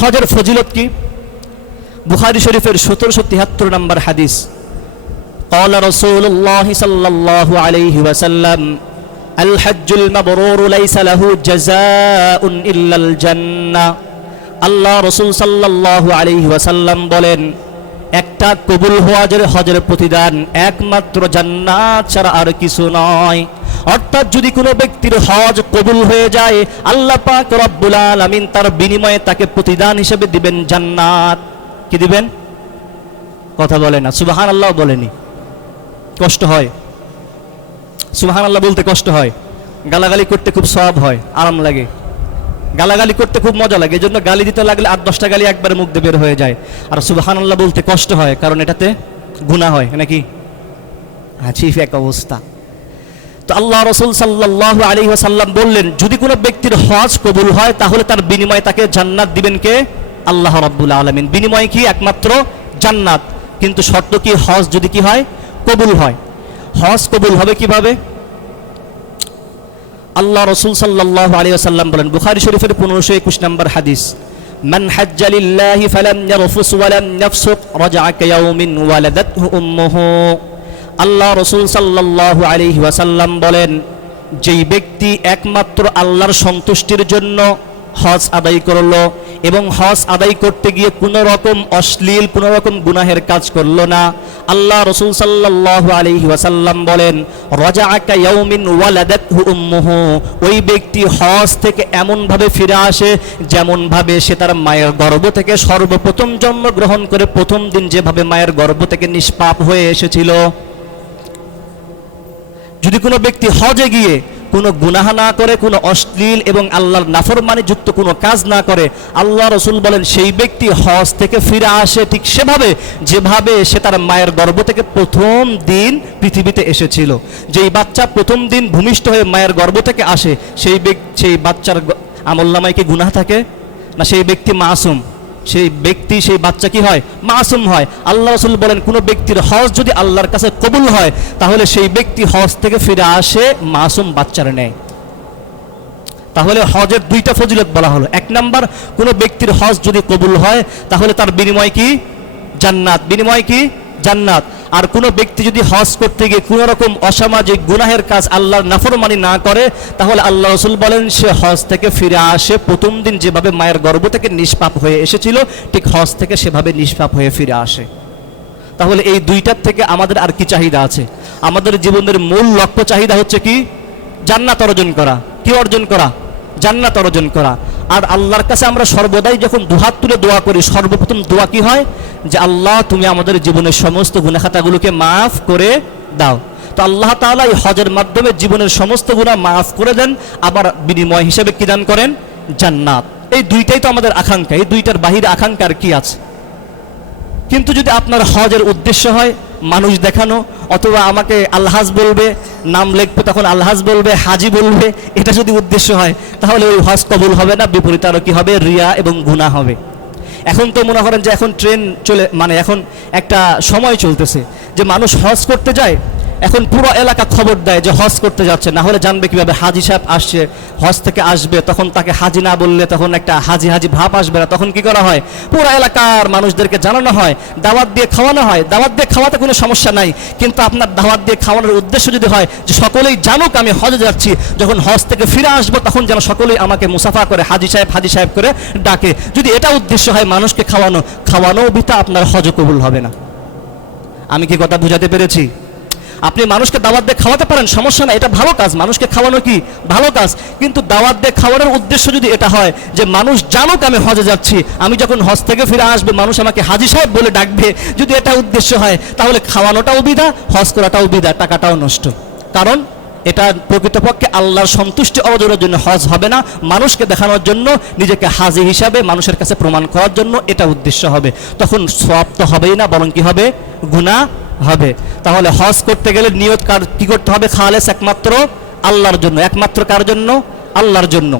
হজের ফজিলত কি? বুখারী শরীফের 1773 নম্বর হাদিস, قال رسول الله صلى الله عليه وسلم الحج المبرور ليس له جزاء إلا الجنة। আল্লাহ রাসূল সাল্লাল্লাহু আলাইহি ওয়াসাল্লাম বলেন, একটা কবুল হজের প্রতিদান একমাত্র জান্নাত ছাড়া আর কিছু নয়। অর্থাৎ যদি কোনো ব্যক্তির হজ কবুল হয়ে যায়, আল্লাহ পাক রব্বুল আলামিন তার বিনিময়ে তাকে প্রতিদান হিসেবে দিবেন জান্নাত। কি দিবেন? কথা বলে না, সুবহানাল্লাহ বলেনি। কষ্ট হয়, সুবহানাল্লাহ বলতে কষ্ট হয়। গালাগালি করতে খুব সওয়াব হয়, আরাম লাগে। গালাগালি করতে খুব মজা লাগে, এজন্য গালি দিতে লাগলে 8-10টা গালি একবারে মুখ দিয়ে বের হয়ে যায়। আর সুবহানাল্লাহ বলতে কষ্ট হয়, কারণ এটাতে গুনাহ হয় নাকি? আছিফ এক অবস্থা। তো আল্লাহ রাসূল সাল্লাল্লাহু আলাইহি ওয়াসাল্লাম বললেন, যদি কোনো ব্যক্তির হজ কবুল হয় তাহলে তার বিনিময়ে তাকে জান্নাত দিবেন কে? আল্লাহ রাব্বুল আলামিন। বিনিময় কি? একমাত্র জান্নাত। কিন্তু শর্ত কি? হজ যদি কি হয়? কবুল হয়। হজ কবুল হবে কিভাবে? আল্লাহ রাসূল সাল্লাল্লাহু আলাইহি ওয়াসাল্লাম বলেন, বুখারী শরীফের 1521 নম্বর হাদিস, মান হাজ্জা লিল্লাহি ফালাম ইয়ারফুস ওয়া লাম ইয়াফসুক রাজআ কায়াউমিন ওয়ালাদাতহু উম্মুহু। আল্লাহ রাসূল সাল্লাল্লাহু আলাইহি ওয়াসাল্লাম বলেন, যেই ব্যক্তি একমাত্র আল্লাহর সন্তুষ্টির জন্য হজ আদায় করলো এবং হজ আদায় করতে গিয়ে কোনো রকম অশ্লীল কোনো রকম গুনাহের কাজ করলো না, আল্লাহ রাসূল সাল্লাল্লাহু আলাইহি ওয়াসাল্লাম বলেন, রাজআ কায়াউমিন ওয়ালাদাতহু উম্মুহু। ওই ব্যক্তি হজ থেকে এমনভাবে ফিরে আসে যেমনভাবে সে তার মায়ের গর্ভ থেকে সর্বপ্রথম জন্মগ্রহণ করে প্রথম দিন যেভাবে মায়ের গর্ভ থেকে নিষ্পাপ হয়ে এসেছিল। যদি কোনো ব্যক্তি হজে গিয়ে কোনো গুনাহ না করে, কোনো অশ্লীল এবং আল্লাহর নাফরমানি যুক্ত কোনো কাজ না করে, আল্লাহ রাসূল বলেন সেই ব্যক্তি হজ থেকে ফিরে আসে ঠিক সেভাবে যেভাবে সে তার মায়ের গর্ভ থেকে প্রথম দিন পৃথিবীতে এসেছিল। যেই বাচ্চা প্রথম দিন ভূমিষ্ঠ হয়ে মায়ের গর্ভ থেকে আসে, সেই বাচ্চার আমলনামায় কি গুনাহ থাকে না? সেই ব্যক্তি মাসুম, সেই বাচ্চা কি হয়? মাসুম হয়। আল্লাহ রাসূল বলেন, কোনো ব্যক্তির হজ যদি আল্লাহর কাছে কবুল হয় তাহলে সেই ব্যক্তি হজ থেকে ফিরে আসে মাসুম বাচ্চার ন্যায়। তাহলে হজের দুইটা ফজিলত বলা হলো। এক নাম্বার, কোনো ব্যক্তির হজ যদি কবুল হয় তাহলে তার বিনিময় কি? জান্নাত। বিনিময় কি? জান্নাত। আর কোনো ব্যক্তি যদি হজ করতে গিয়ে কোনো রকম অসামাজিক গুনাহের কাজ, আল্লাহর নাফরমানি না করে, তাহলে আল্লাহ রাসূল বলেন সে হজ থেকে ফিরে আসে প্রথম দিন যেভাবে মায়ের গর্ভ থেকে নিষ্পাপ হয়ে এসেছিল, ঠিক হজ থেকে সেভাবে নিষ্পাপ হয়ে ফিরে আসে। তাহলে এই দুইটার থেকে আমাদের আর কি চাহিদা আছে? আমাদের জীবনের মূল লক্ষ্য চাহিদা হচ্ছে কি? জান্নাত অর্জন করা। কি অর্জন করা? জান্নাত অর্জন করা। আর আল্লাহর কাছে আমরা সর্বদাই যখন দুহাত তুলে দোয়া করি, সর্বপ্রথম দোয়া কি হয়? যে আল্লাহ তুমি আমাদের জীবনের সমস্ত গুনাহ খাতাগুলোকে মাফ করে দাও। তো আল্লাহ তাআলা এই হজের মাধ্যমে জীবনের সমস্ত গুনাহ মাফ করে দেন, আবার বিনিময় হিসেবে কি দান করেন? জান্নাত। এই দুইটাই তো আমাদের আকাঙ্ক্ষা। এই দুইটার বাহিরে আকাঙ্ক্ষার কি আছে? কিন্তু যদি আপনার হজের উদ্দেশ্য হয় মানুষ দেখানো, অথবা আমাকে আলহাজ বলবে, নাম লিখবে তখন আলহাজ বলবে, হাজি বলবে, এটা যদি উদ্দেশ্য হয় তাহলে ওই হজ কবুল হবে না, বিপরীতে আরো কি হবে? রিয়া এবং গুনাহ হবে। এখন তো মনে করেন যে এখন ট্রেন চলে, মানে এখন একটা সময় চলতেছে যে মানুষ হজ করতে যায়, এখন পুরো এলাকা খবর দেয় যে হজ করতে যাচ্ছে, না হলে জানবে কিভাবে? হাজি সাহেব আসছে, হজ থেকে আসবে, তখন তাকে হাজি না বললে তখন একটা হাজি হাজি ভাব আসবে না, তখন কি করা হয়? পুরো এলাকার মানুষদেরকে জানানো হয়, দাওয়াত দিয়ে খাওয়ানো হয়। দাওয়াত দিয়ে খাওয়াতে কোনো সমস্যা নাই, কিন্তু আপনার দাওয়াত দিয়ে খাওয়ানোর উদ্দেশ্য যদি হয় যে সকলেই জানুক আমি হজে যাচ্ছি, যখন হজ থেকে ফিরে আসবো তখন যেন সকলেই আমাকে মুসাফা করে হাজি সাহেব করে ডাকে, যদি এটা উদ্দেশ্য হয় মানুষকে খাওয়ানো বিতা, আপনার হজ কবুল হবে না। আমি কি কথা বুঝাতে পেরেছি? আপনি মানুষকে দাওয়াত দিয়ে খাওয়াতে পারেন, সমস্যা না, এটা ভালো কাজ। মানুষকে খাওয়ানো কি ভালো কাজ, কিন্তু দাওয়াত দিয়ে খাওয়ানোর উদ্দেশ্য যদি এটা হয় যে মানুষ জানুক আমি হজে যাচ্ছি, আমি যখন হজ থেকে ফিরে আসবে মানুষ আমাকে হাজি সাহেব বলে ডাকবে, যদি এটা উদ্দেশ্য হয় তাহলে খাওয়ানোটাও বিদা, হজ করাটাও বিদা, টাকাটাও নষ্ট। কারণ এটা প্রকৃতপক্ষে আল্লাহর সন্তুষ্টি অর্জনের জন্য হজ হবে না, মানুষকে দেখানোর জন্য, নিজেকে হাজি হিসাবে মানুষের কাছে প্রমাণ করার জন্য এটা উদ্দেশ্য হবে। তখন সওয়াব তো হবেই না, বরং কি হবে? গুনাহ হবে। তাহলে হজ করতে গেলে নিয়ত কি করতে হবে? খালেস একমাত্র আল্লাহর জন্য। একমাত্র কার জন্য? আল্লাহর জন্য।